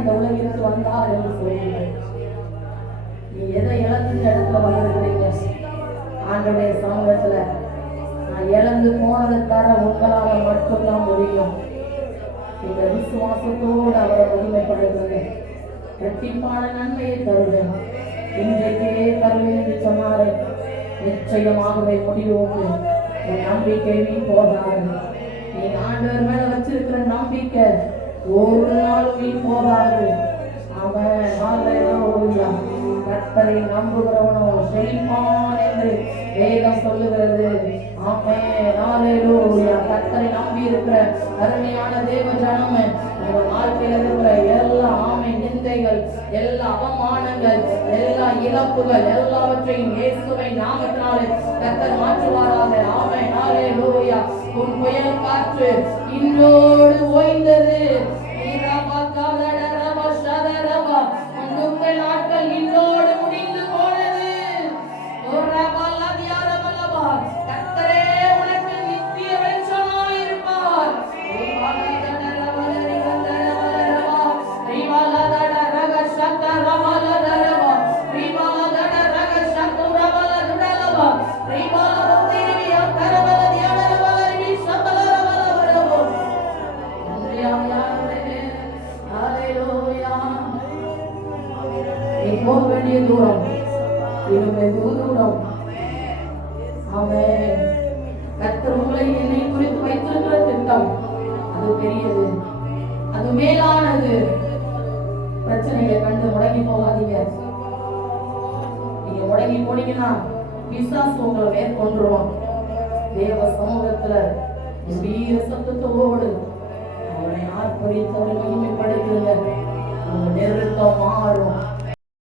இந்த உலகிற்கு வந்தார் என்று சொல்லுங்கள். நீ எதை இழந்து இந்த இடத்துல வந்திருக்கிறீங்க? ஆண்டவருடைய சமூகத்துல நான் இழந்து போனதை தர உங்களால் மட்டும்தான் முடியும். இந்த விசுவாசத்தோடு அவரை மகிமைப்படுகிறது. இரட்டிப்பான நன்மையை தருவேன், இன்றைக்கே தருவேன் என்று சொன்னாரே, நிச்சயமாகவே முடிவோக்கு உன் நம்பிக்கை நீ போகாது. நீ ஆண்டவர் மேல வச்சிருக்கிற நம்பிக்கை ஒரு நாள் நீ போகாது. அவன் கர்த்தரை நம்புகிறவனோ செழிப்பான் என்று வேதம் சொல்லுகிறது. கர்த்தரை நம்பி இருக்கிற அருமையான தேவ ஜனமே, உங்க வாழ்க்கையில இருக்கிற எல்லா நிந்தைகள், எல்லா அவமானங்கள், எல்லா இழப்புகள் எல்லாவற்றையும் இயேசுவை நாமத்தினாலே கர்த்தர் மாற்றுவாராக. ஆமென். ஹல்லேலூயா. உன் புயல் காற்று இன்றோடு ஓய்ந்தது. நாட்கள் இன்றோடு முடிந்து போனது. கர்த்தரே உனக்கு நித்திய வெளிச்சமாயிருப்பார். போக வேண்டிய தூரம் தூரம். அவன் கர்த்தர் உங்களை என்னை குறித்து வைத்திருக்கிற திட்டம் அது பெரியது, அது மேலானது. பிரச்சனைகளை கண்டு முடங்கி போகாதீங்க. நீங்க முடங்கி போனீங்கன்னா பிசாசு உங்களை மேற்கொண்டுருவான். தேவ சமூகத்துல வீர சத்தத்தோடு அவனை ஆர்ப்பரித்து அவரை மகிமைப்படுத்துங்க. உங்க நெருக்கம் மாறும்.